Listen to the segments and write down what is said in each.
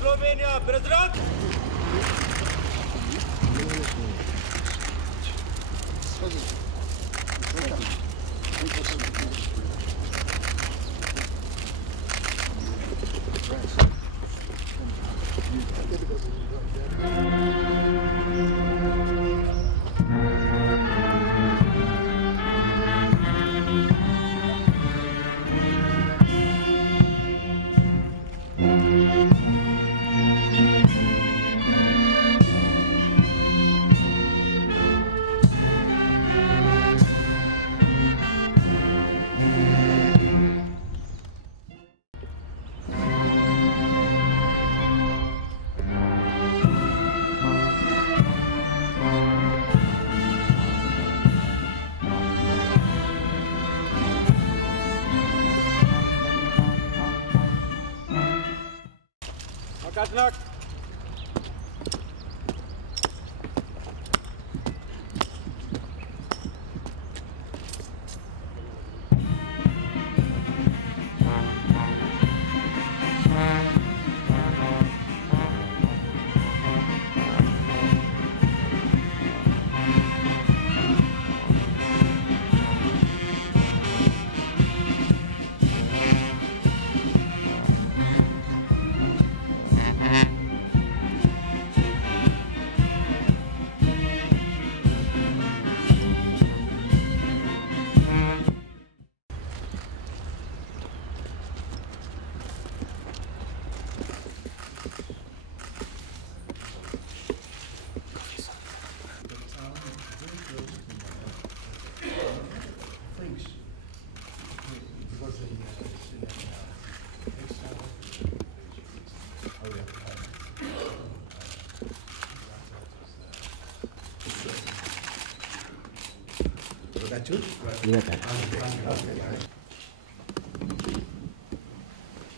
Slovenija, Predsednik!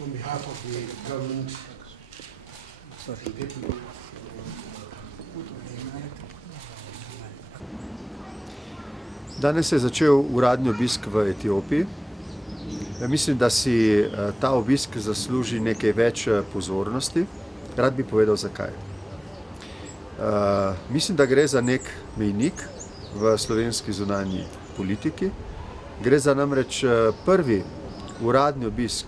On behalf of the government, Danes se je začel uradni obisk v Etiopiji. Mislim, da si ta obisk zasluži nekaj več pozornosti. Rad bi povedal, zakaj. Mislim, da gre za nek mejnik v slovenski zunanji politiki. Gre za namreč prvi uradni obisk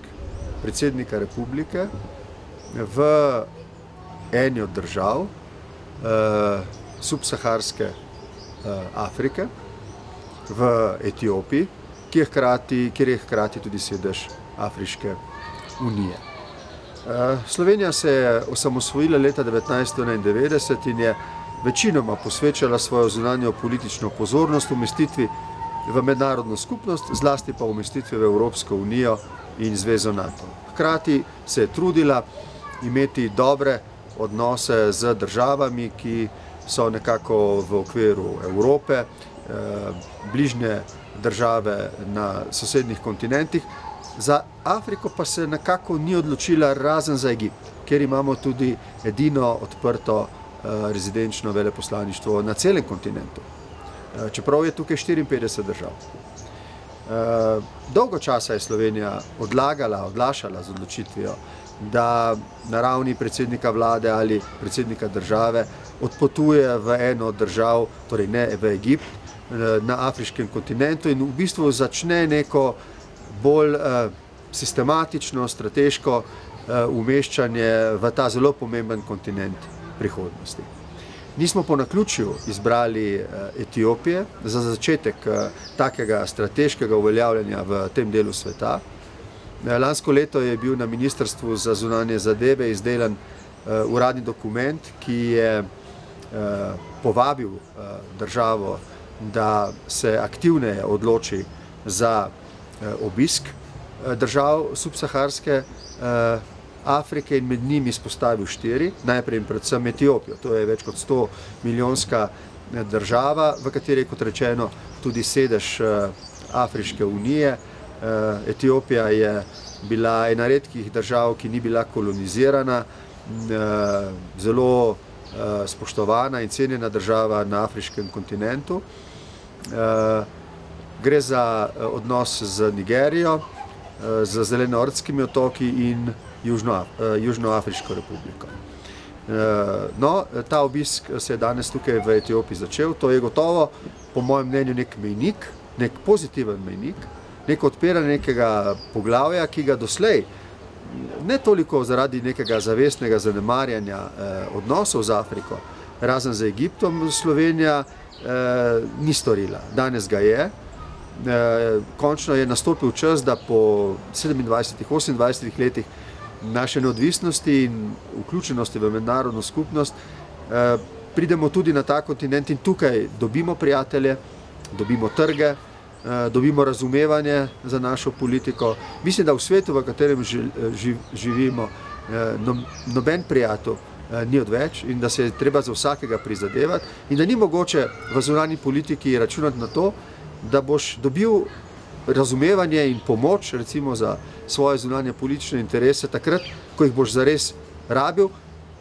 predsednika Republike v eni od držav subsaharske Afrike, v Etiopiji, kjer je hkrati tudi sedež Afriške unije. Slovenija se je osamosvojila leta 1991 in je večinoma posvečala svojo zunanjo politično pozornost umestitvi v mednarodno skupnost, zlasti pa umestitvi v Evropsko unijo in Zvezo NATO. Hkrati se je trudila imeti dobre odnose z državami, ki so nekako v okviru Evrope, bližnje države na sosednjih kontinentih. Za Afriko pa se nekako ni odločila, razen za Egipt, kjer imamo tudi edino odprto rezidenčno veleposlaništvo na celem kontinentu. Čeprav je tukaj 54 držav. Dolgo časa je Slovenija odlašala z odločitvijo, da na ravni predsednika vlade ali predsednika države odpotuje v eno od držav, torej ne v Egipt, na afriškem kontinentu in v bistvu začne neko bolj sistematično, strateško umeščanje v ta zelo pomemben kontinent prihodnosti. Nismo po naključju izbrali Etiopije za začetek takega strateškega uveljavljanja v tem delu sveta. Lansko leto je bil na Ministrstvu za zunanje zadeve izdelan uradni dokument, ki je povabil državo, da se aktivneje odloči za obisk držav subsaharske Afrike in med njimi izpostavil 4, najprej in predvsem Etiopijo. To je več kot 100 milijonska država, v kateri je, kot rečeno, tudi sedež Afriške unije. Etiopija je bila ena redkih držav, ki ni bila kolonizirana, zelo spoštovana in cenjena država na afriškem kontinentu. Gre za odnos z Nigerijo, z Zelenortskimi otoki in Južnoafriško republiko. No, ta obisk se je danes tukaj v Etiopiji začel. To je gotovo, po mojem mnenju, nek mejnik, nek pozitiven mejnik, neko odpiranje nekega poglavja, ki ga doslej, ne toliko zaradi nekega zavestnega zanemarjanja odnosov z Afriko, razen z Egiptom, Slovenija ni storila. Danes ga je. Končno je nastopil čas, da po 27-28 letih naše neodvisnosti in vključenosti v mednarodno skupnost pridemo tudi na ta kontinent in tukaj dobimo prijatelje, dobimo trge, dobimo razumevanje za našo politiko. Mislim, da v svetu, v katerem živimo, noben prijatelj ni odveč in da se je treba za vsakega prizadevati in da ni mogoče v zunanji politiki računati na to, da boš dobil razumevanje in pomoč, recimo za svoje zunanje politične interese, takrat, ko jih boš zares rabil,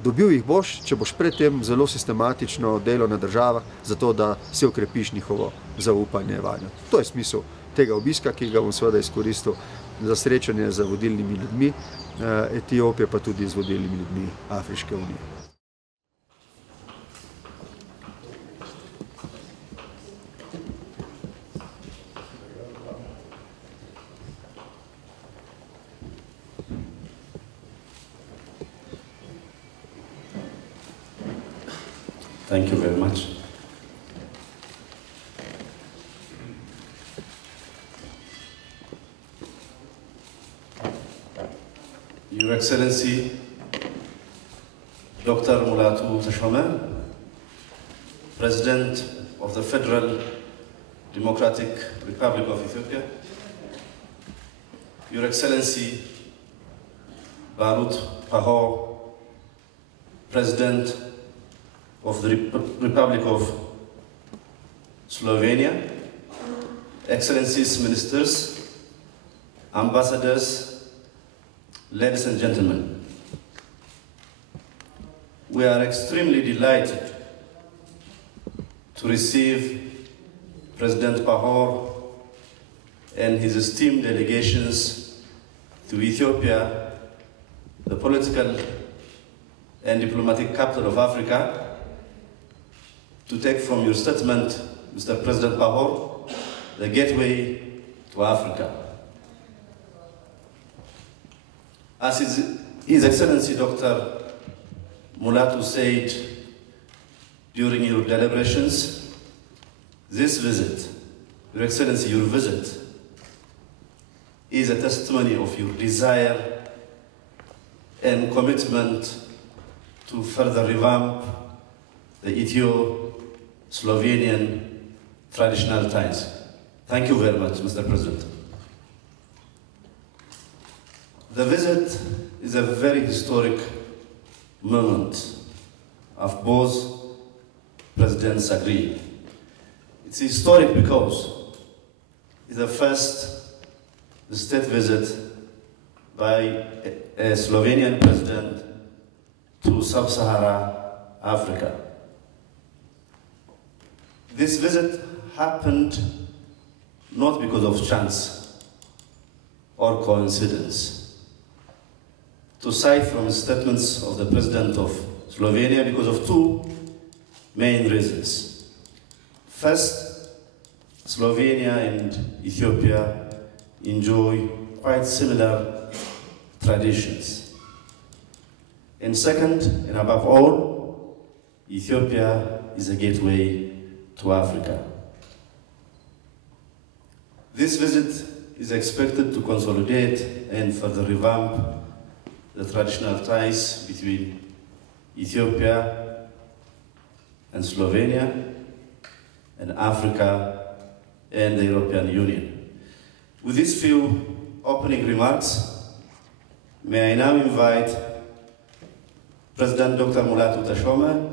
dobil jih boš, če boš predtem zelo sistematično delal na državah, zato da se okrepiš njihovo zaupanje vanjo. To je smisel tega obiska, ki ga bom seveda izkoristil za srečanje z vodilnimi ljudmi Etiopije, pa tudi z vodilnimi ljudmi Afriške unije. Thank you very much. Your Excellency, Dr. Mulatu Teshome, President of the Federal Democratic Republic of Ethiopia, Your Excellency, Borut, Pahor, President of the Republic of Slovenia, Excellencies, Ministers, Ambassadors, ladies and gentlemen, we are extremely delighted to receive President Pahor and his esteemed delegations to Ethiopia, the political and diplomatic capital of Africa, to take from your statement, Mr. President Pahor, the gateway to Africa. As His Excellency Dr. Mulatu said during your deliberations, this visit, Your Excellency, your visit, is a testimony of your desire and commitment to further revamp the Ethio-Slovenian traditional ties. Thank you very much, Mr. President. The visit is a very historic moment of both presidents agree. It's historic because it's the first state visit by a Slovenian president to Sub-Saharan Africa. This visit happened not because of chance or coincidence. To cite from statements of the President of Slovenia, because of two main reasons. First, Slovenia and Ethiopia enjoy quite similar traditions. And second, and above all, Ethiopia is a gateway to Africa. This visit is expected to consolidate and further revamp the traditional ties between Ethiopia and Slovenia and Africa and the European Union. With these few opening remarks, may I now invite President Dr. Mulatu Teshome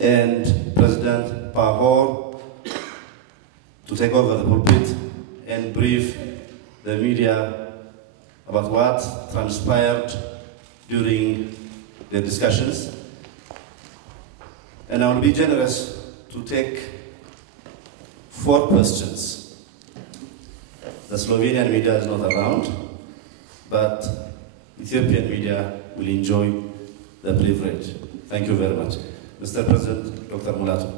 and President Pahor to take over the pulpit and brief the media about what transpired during the discussions. And I will be generous to take 4 questions. The Slovenian media is not around, but Ethiopian media will enjoy the privilege. Thank you very much. Mr. President, Dr. Mulatu.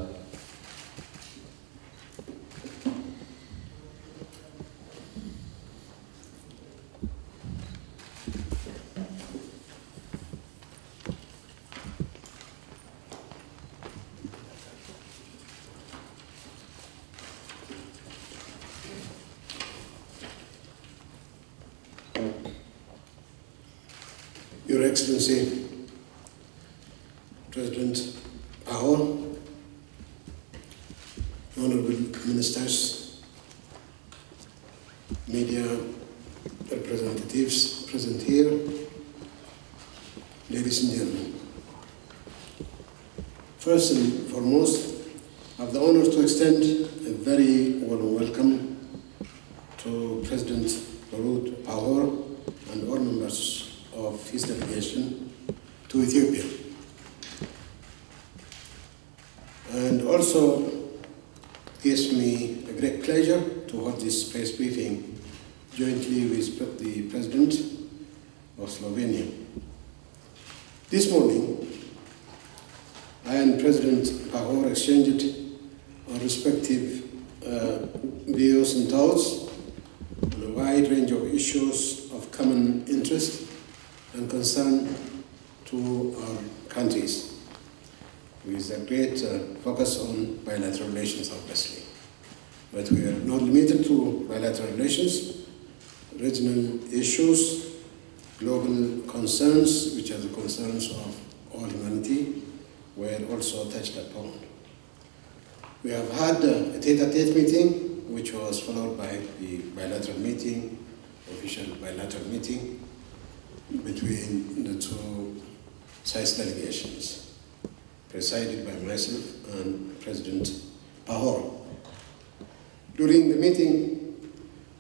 Your Excellency, President Pahor, Honorable Ministers, media representatives present here, ladies and gentlemen. First and foremost, I have the honor to extend a very warm welcome to President Borut Pahor and all members of his delegation to Ethiopia. And also gives me a great pleasure to hold this press briefing jointly with the President of Slovenia. This morning, I and President Pahor exchanged our respective views and thoughts on a wide range of issues of common interest and concern to our countries, with a great focus on bilateral relations, obviously. But we are not limited to bilateral relations. Regional issues, global concerns, which are the concerns of all humanity, were also touched upon. We have had a tete-a-tete meeting, which was followed by the bilateral meeting, official bilateral meeting, between the 2 sides delegations, presided by myself and President Pahor. During the meeting,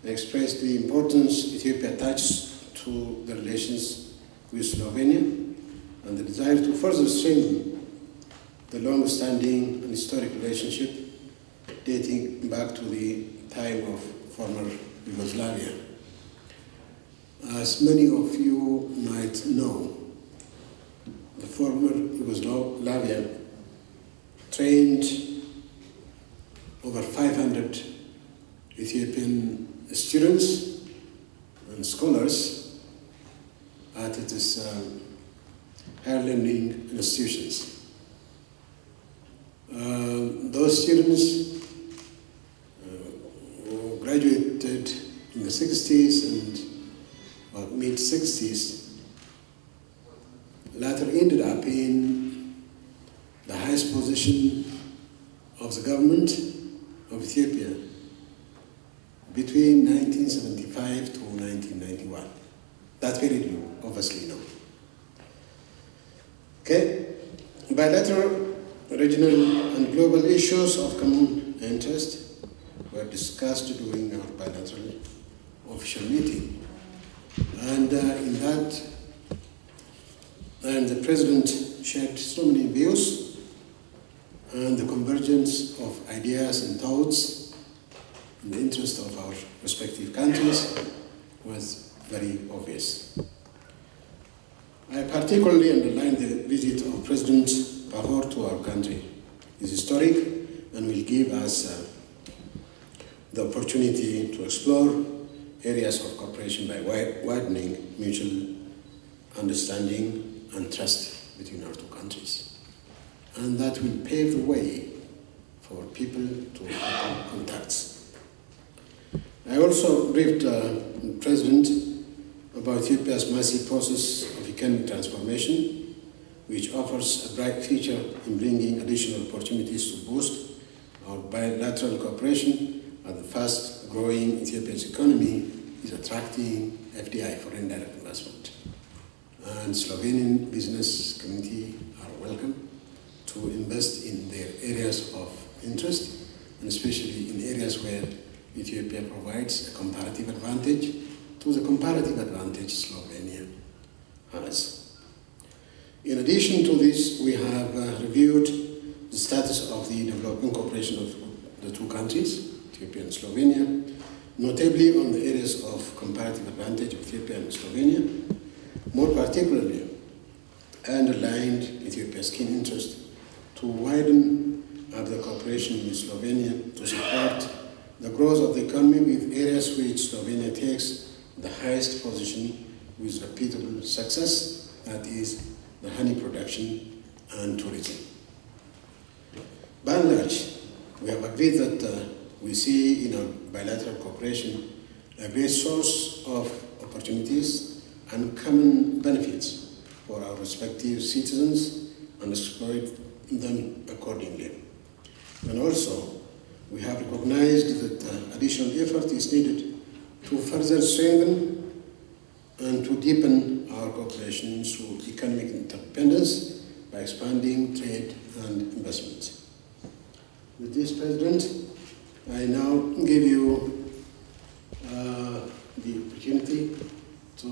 I expressed the importance Ethiopia attaches to the relations with Slovenia and the desire to further strengthen the long-standing and historic relationship dating back to the time of former Yugoslavia. As many of you might know, the former Yugoslavia trained over 500 Ethiopian students and scholars at its higher learning institutions. Those students who graduated in the 60s and mid-60s later ended up in the highest position of the government of Ethiopia between 1975 to 1991. That period you obviously know. Okay? Bilateral, regional, and global issues of common interest were discussed during our bilateral official meeting. And in that, the President shared so many views, and the convergence of ideas and thoughts in the interest of our respective countries was very obvious. I particularly underline the visit of President Pahor to our country. It's historic and will give us the opportunity to explore areas of cooperation by widening mutual understanding and trust between our 2 countries. And that will pave the way for people to open contacts. I also briefed the President about Ethiopia's massive process of economic transformation, which offers a bright future in bringing additional opportunities to boost our bilateral cooperation, as the fast-growing Ethiopia's economy is attracting FDI, foreign direct investment. And Slovenian business community are welcome to invest invest in their areas of interest, and especially in areas where Ethiopia provides a comparative advantage to the comparative advantage Slovenia has. In addition to this, we have reviewed the status of the development cooperation of the two countries, Ethiopia and Slovenia, notably on the areas of comparative advantage of Ethiopia and Slovenia, more particularly underlined Ethiopia's keen interest to widen up the cooperation with Slovenia to support the growth of the economy with areas which Slovenia takes the highest position with repeatable success, that is, the honey production and tourism. By and large, we have agreed that we see in our bilateral cooperation a great source of opportunities and common benefits for our respective citizens and exploit them accordingly. And also, we have recognized that additional effort is needed to further strengthen and to deepen our cooperation through economic interdependence by expanding trade and investment. With this, President, I now give you the opportunity to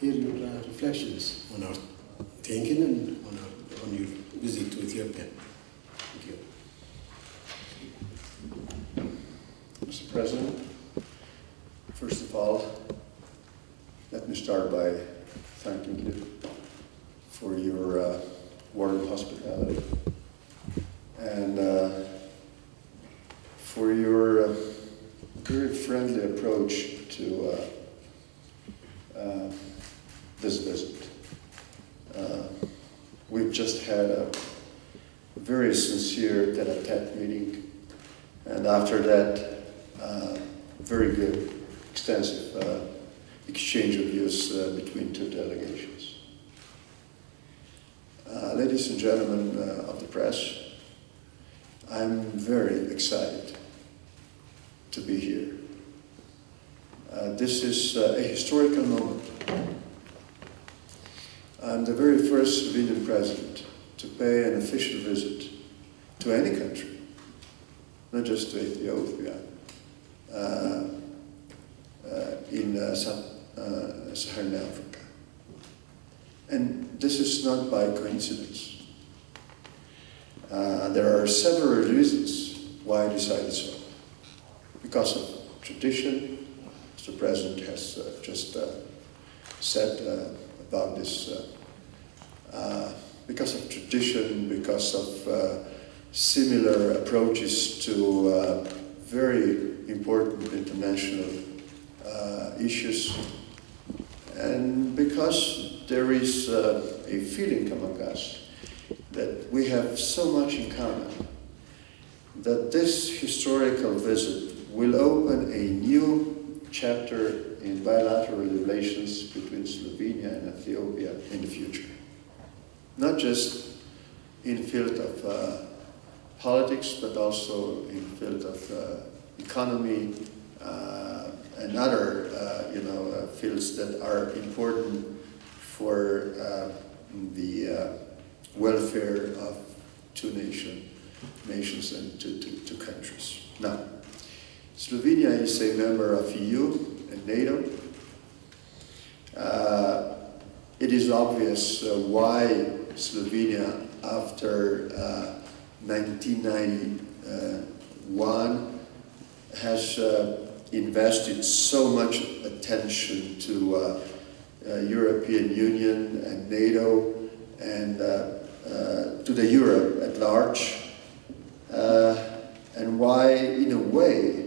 hear your reflections on our thinking and on your visit to Ethiopia. Thank you. Mr. President, first of all, let me start by thanking you for your warm hospitality and for your very friendly approach to this visit. We've just had a very sincere tete-a-tete meeting, and after that, very good, extensive exchange of views between two delegations. Ladies and gentlemen of the press, I'm very excited to be here. This is a historical moment. I'm the very first Slovenian president to pay an official visit to any country, not just to Ethiopia, in Sub-Saharan Africa. And this is not by coincidence. There are several reasons why I decided so. Because of tradition, as the President has just said about this, because of tradition, because of similar approaches to very important international issues, and because there is a feeling among us that we have so much in common, that this historical visit will open a new chapter in bilateral relations between Slovenia and Ethiopia in the future. Not just in the field of politics, but also in the field of economy and other fields that are important for the welfare of two nations and two countries. Now, Slovenia is a member of EU and NATO. It is obvious why Slovenia, after 1991, has invested so much attention to European Union and NATO and to the Europe at large, and why, in a way,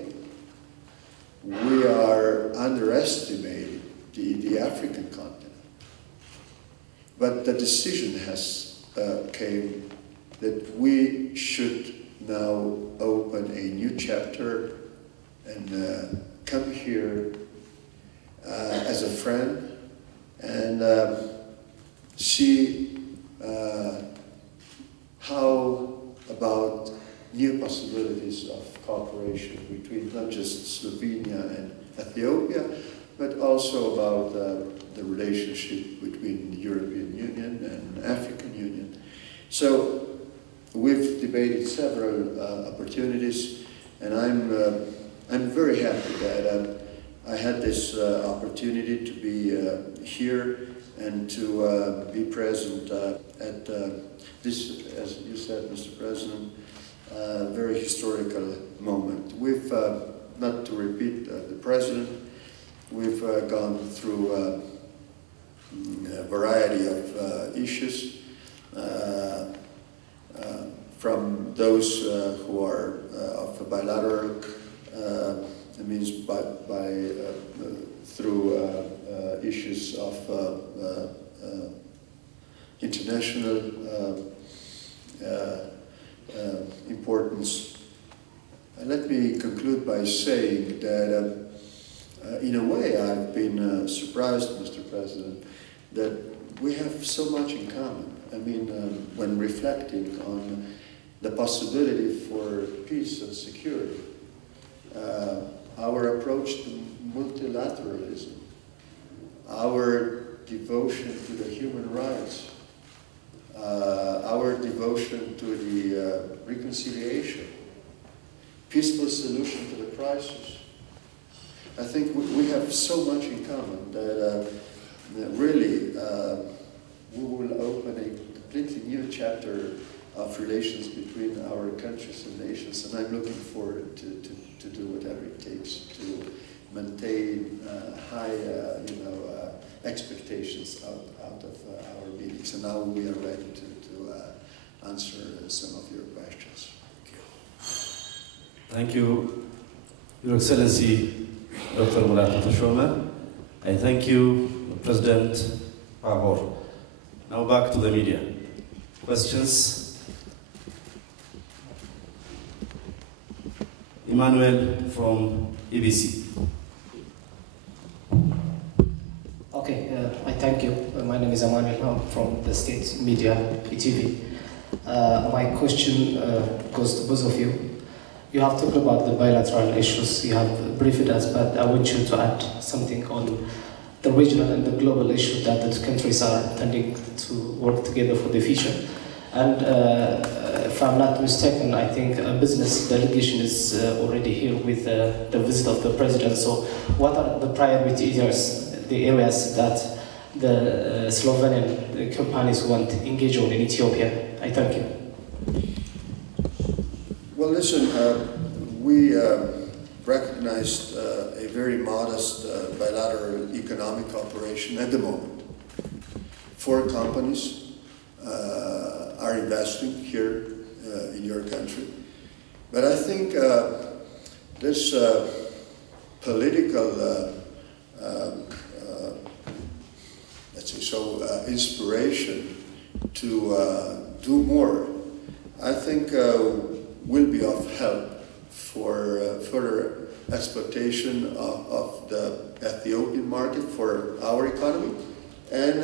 we are underestimating the African continent. But the decision has came that we should now open a new chapter and come here as a friend and see how about new possibilities of cooperation between not just Slovenia and Ethiopia, but also about the relationship between the European Union and African Union. So we've debated several opportunities, and I'm very happy that I had this opportunity to be here and to be present at this, as you said, Mr. President, very historical moment. We've, not to repeat the President, we've gone through a variety of issues, from those who are of a bilateral, it means through issues of international importance. And let me conclude by saying that in a way I've been surprised, Mr. President, that we have so much in common. I mean, when reflecting on the possibility for peace and security, our approach to multilateralism, our devotion to the human rights, our devotion to the reconciliation, peaceful solution to the crisis. I think we have so much in common that really we will open a completely new chapter of relations between our countries and nations, and I'm looking forward to do whatever it takes to maintain high expectations out of our meetings. And now we are ready to answer some of your questions. Thank you, Your Excellency, Dr. Mulatu Teshome. I thank you, President Pahor. Now back to the media. Questions? Emmanuel from EBC. Okay, I thank you. My name is Emmanuel. I'm from the state media, Etiopiji. My question goes to both of you. You have talked about the bilateral issues. You have briefed us, but I want you to add something on the regional and the global issue that the two countries are tending to work together for the future. And if I'm not mistaken, I think a business delegation is already here with the visit of the president. So what are the priority areas, the areas that the Slovenian companies want to engage on in Ethiopia? I thank you. Well, listen, we recognized a very modest bilateral economic cooperation at the moment. 4 companies are investing here in your country. But I think this political, let's say so, inspiration to do more, I think will be of help for further exploitation of the Ethiopian market for our economy and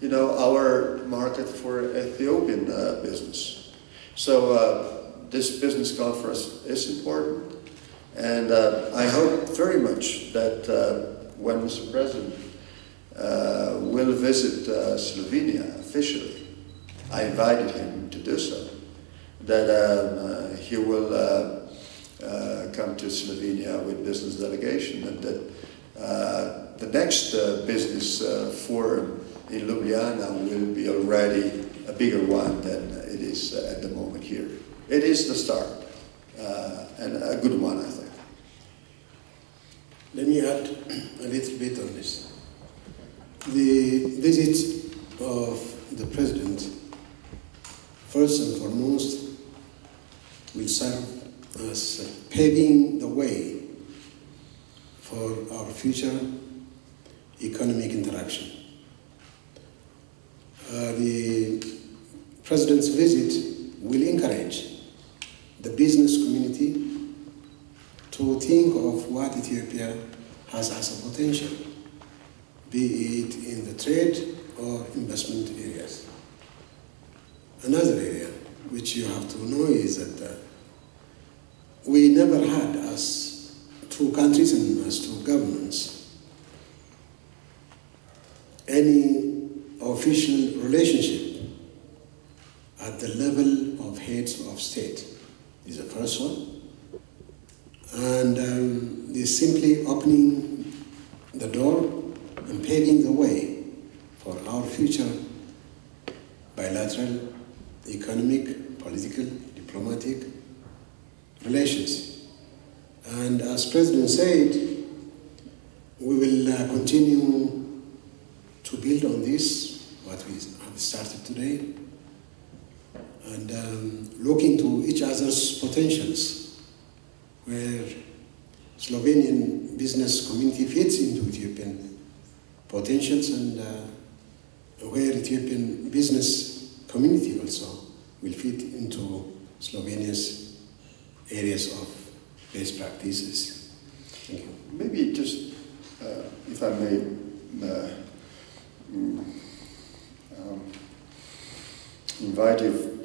you know, our market for Ethiopian business. So this business conference is important, and I hope very much that when Mr. President will visit Slovenia officially, I invited him to do so, that he will come to Slovenia with business delegation, and that the next business forum in Ljubljana will be already a bigger one than it is at the moment here. It is the start, and a good one, I think. Let me add a little bit on this. The visit of the President, first and foremost, will serve as paving the way for our future economic interaction. The President's visit will encourage the business community to think of what Ethiopia has as a potential, be it in the trade or investment areas. Another area which you have to know is that we never had, as 2 countries and as 2 governments, any official relationship at the level of heads of state is the first one. And they're simply opening the door and paving the way for our future bilateral, economic, political, diplomatic relations. And as President said, we will continue to build on this, what we have started today, and look into each other's potentials, where Slovenian business community fits into Ethiopian potentials, and where Ethiopian business community also will fit into Slovenia's areas of best practices. Thank you. Maybe just, if I may, invite you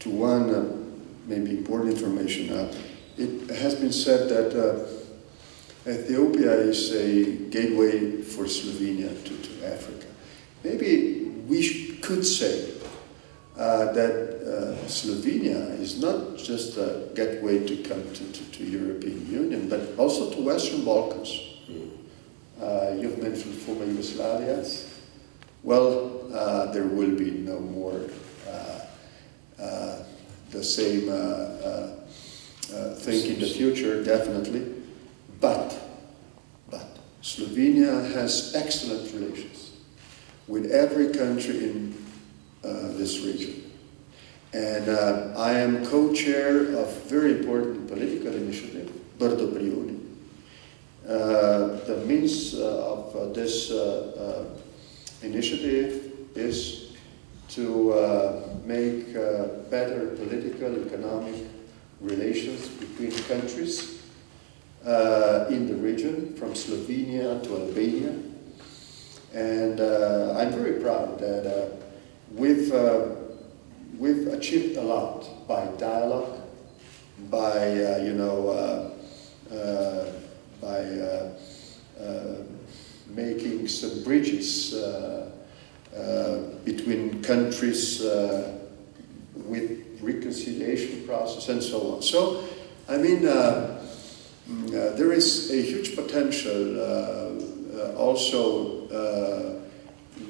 to one maybe important information. It has been said that Ethiopia is a gateway for Slovenia to Africa. Maybe we could say that Slovenia is not just a gateway to come to European Union, but also to Western Balkans. You've mentioned former Yugoslavia. Well, there will be no more the same thing in the future, definitely. But Slovenia has excellent relations with every country in this region. And I am co-chair of a very important political initiative, Borut. The means of this initiative is to make better political, economic relations between countries in the region, from Slovenia to Albania. And I'm very proud that we've achieved a lot by dialogue, by making some bridges between countries with reconciliation process and so on. So, I mean, there is a huge potential also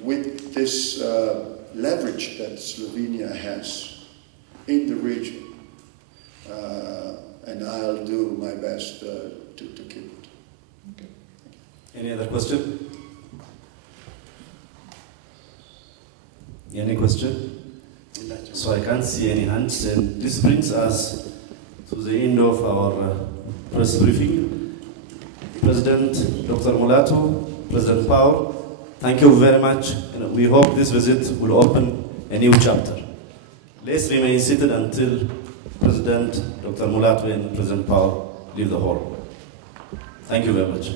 with this leverage that Slovenia has in the region, and I'll do my best to keep it. Okay. Any other question? Any question? So I can't see any hands, and this brings us to the end of our press briefing. President Dr. Mulatu, President Pahor, thank you very much, and we hope this visit will open a new chapter. Let's remain seated until President Dr. Mulatu and President Pahor leave the hall. Thank you very much.